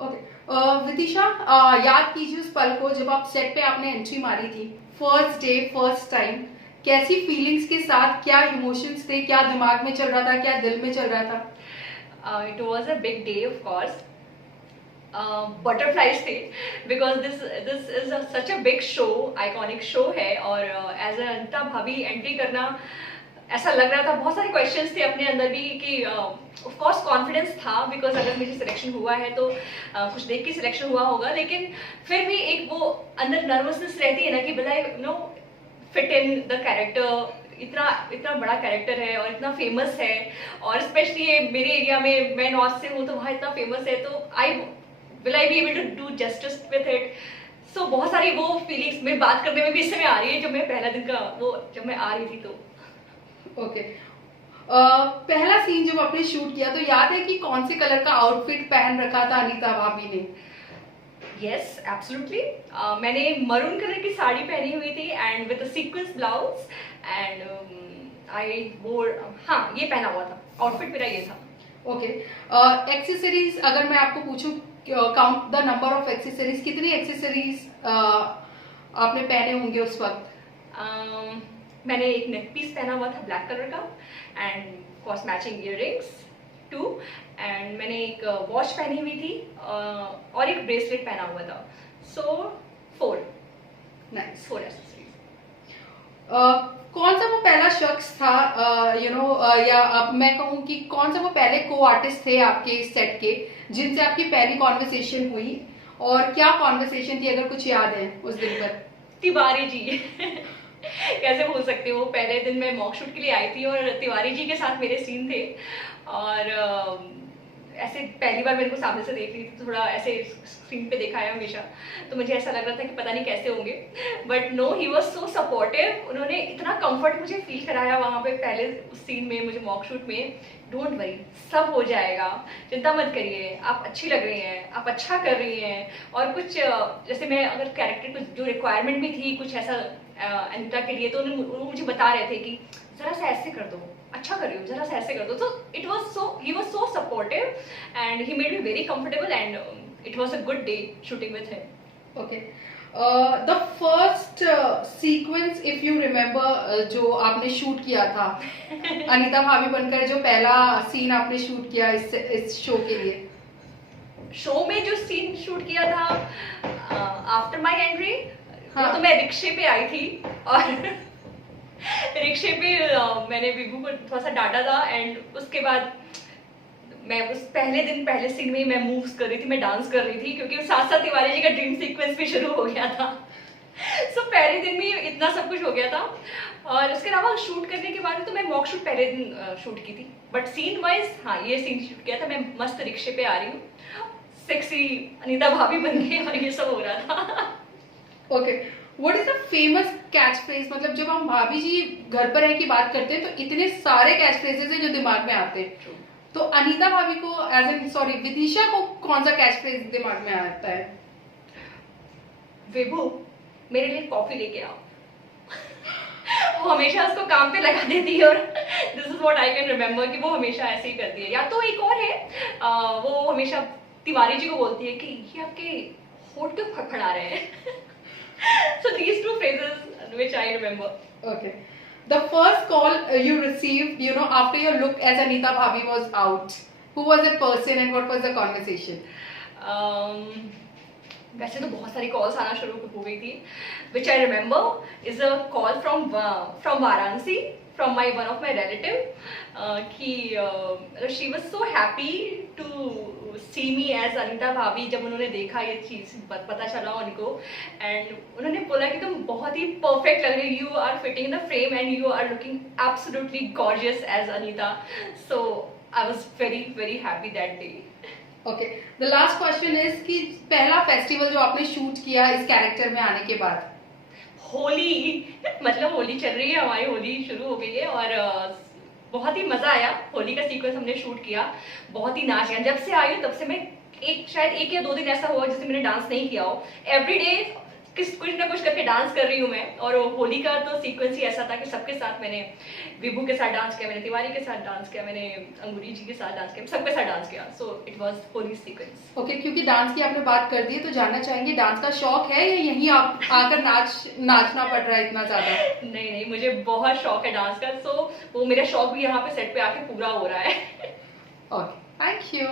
Okay Vidisha, याद कीजिए उस पल को जब आप सेट पे आपने एंट्री मारी थी, फर्स्ट डे फर्स्ट टाइम। कैसी फीलिंग्स के साथ, क्या इमोशंस थे, क्या दिमाग में चल रहा था, क्या दिल में चल रहा था? It was a big day, of course. Butterflies थे because this is such a big show, iconic show है। और एज अनिता भाभी एंट्री करना ऐसा लग रहा था, बहुत सारे क्वेश्चंस थे अपने अंदर भी कि ऑफ कोर्स कॉन्फिडेंस था बिकॉज अगर मेरी सिलेक्शन हुआ है तो कुछ देख के सिलेक्शन हुआ होगा, लेकिन फिर भी एक वो अंदर नर्वसनेस रहती है ना कि भला फिट इन द कैरेक्टर। इतना इतना बड़ा कैरेक्टर है और इतना फेमस है, और स्पेशली ये मेरे एरिया में, मैं नॉर्थ से हूँ तो वहाँ इतना फेमस है, तो will I be able to do justice with it? So बहुत सारी वो फीलिंग्स में बात करने में भी इस समय आ रही है, जब मैं पहला दिन का वो जब मैं आ रही थी तो। ओके पहला सीन जब आपने शूट किया तो याद है कि कौन से कलर का आउटफिट पहन रखा था अनीता भाभी ने? यस एब्सोल्युटली, मैंने मरून कलर की साड़ी पहनी हुई थी and with sequence blouse and I वोर, हाँ ये पहना हुआ था, आउटफिट मेरा ये था। ओके एक्सेसरीज अगर मैं आपको पूछूं, count the number of accessories, कितनी एक्सेसरीज आपने पहने होंगे उस वक्त? मैंने एक नेक पीस पहना हुआ था ब्लैक कलर का and cos matching earrings 2, and मैंने एक वॉच पहनी हुई थी और एक ब्रेसलेट पहना हुआ था। सो 4 एक्सेसरीज। कौन सा वो पहला शख्स था या अब मैं कहूँ कि कौन सा वो पहले को आर्टिस्ट थे आपके इस सेट के जिनसे आपकी पहली कॉन्वर्सेशन हुई, और क्या कॉन्वर्सेशन थी अगर कुछ याद है उस दिन पर? तिवारी जी कैसे भूल सकती हूँ, पहले दिन मैं मॉक शूट के लिए आई थी और तिवारी जी के साथ मेरे सीन थे, और ऐसे पहली बार मेरे को सामने से देख रही थी, थोड़ा ऐसे स्क्रीन पे देखा है हमेशा, तो मुझे ऐसा लग रहा था कि पता नहीं कैसे होंगे, but no, he was so supportive. उन्होंने इतना कंफर्ट मुझे फील कराया वहाँ पे पहले उस सीन में, मुझे मॉक शूट में। डोंट वरी, सब हो जाएगा, चिंता मत करिए, आप अच्छी लग रही हैं, आप अच्छा कर रही हैं। और कुछ जैसे मैं अगर कैरेक्टर कुछ जो रिक्वायरमेंट भी थी कुछ ऐसा अनिता के लिए, तो वो मुझे बता रहे थे कि जरा सा ऐसे कर दो, अच्छा कर रही हो, जरा सा ऐसे कर दो। तो it was so, he was so supportive and he made me very comfortable and it was a good day shooting with him. Okay the first sequence if you remember जो आपने शूट किया था अनीता भाभी बनकर, जो पहला सीन आपने shoot किया इस शो के लिए? शो में जो सीन शूट किया था आफ्टर माय एंट्री, हाँ। तो मैं रिक्शे पे आई थी और रिक्शे पे मैंने विभू को थोड़ा सा डांटा था, एंड उसके बाद मैं उस पहले दिन पहले सीन में मैं मूव्स कर रही थी, मैं डांस कर रही थी, क्योंकि साथ साथ तिवारी जी का ड्रीम सीक्वेंस भी शुरू हो गया था। सो पहले दिन में इतना सब कुछ हो गया था, और उसके अलावा शूट करने के बाद तो मैं मॉक शूट पहले दिन शूट की थी, बट सीन वाइज हाँ ये सीन शूट किया था। मैं मस्त रिक्शे पे आ रही हूँ, सेक्सी अनीता भाभी बन गई और ये सब हो रहा था। Okay what is the famous catch phrase? मतलब जब हम भाभी जी घर पर रह की बात करते हैं तो इतने सारे कैच फ्रेजेस हैं जो दिमाग में आते हैं, तो अनीता भाभी को एज एन सॉरी विदिशा को कौन सा कैच फ्रेज दिमाग में आता है? विभू मेरे लिए कॉफी लेके आओ। वो हमेशा उसको काम पे लगा देती है, और this is what I can remember कि वो हमेशा ऐसे ही करती है। या तो एक और है, वो हमेशा तिवारी जी को बोलती है कि ये आपके होठ क्यों फड़फड़ा रहे हैं। So these two phrases which I remember. Okay. The first call you received, after your look as Anita Bhabhi was out, who was that person and what was the conversation? वैसे तो बहुत सारी कॉल्स आना शुरू हो गई थी, which I remember is a call from Varanasi, from one of my relative, कि she was so happy to see me as Anita भाभी। जब उन्होंने देखा ये चीज़, पता चला उनको, एंड उन्होंने बोला कि तुम बहुत ही परफेक्ट लग रही हो, you are fitting in the frame and you are looking absolutely gorgeous as Anita. So I was very very happy that day. Okay the last question is कि पहला फेस्टिवल जो आपने शूट किया इस कैरेक्टर में आने के बाद? होली मतलब होली चल रही है हमारी, होली शुरू हो गई है, और बहुत ही मजा आया। होली का सीक्वेंस हमने शूट किया, बहुत ही नाच गाया। जब से आई हूँ तब से मैं शायद 1 या 2 दिन ऐसा हुआ जिससे मैंने डांस नहीं किया हो। एवरी डे कुछ ना कुछ करके डांस कर रही हूँ मैं। और होली का तो सीक्वेंस ही ऐसा था कि सबके साथ मैंने विभू के साथ डांस किया, मैंने तिवारी के साथ डांस किया, मैंने अंगूरी जी के साथ डांस किया, सबके साथ डांस किया। So it was Holi sequence. Okay, क्योंकि डांस की आपने बात कर दी है तो जानना चाहेंगे डांस का शौक है या यहीं आप आकर नाचना पड़ रहा है इतना ज्यादा? नहीं नहीं, मुझे बहुत शौक है डांस का, सो वो मेरा शौक भी यहाँ पे सेट पे आके पूरा हो रहा है। Okay, thank you.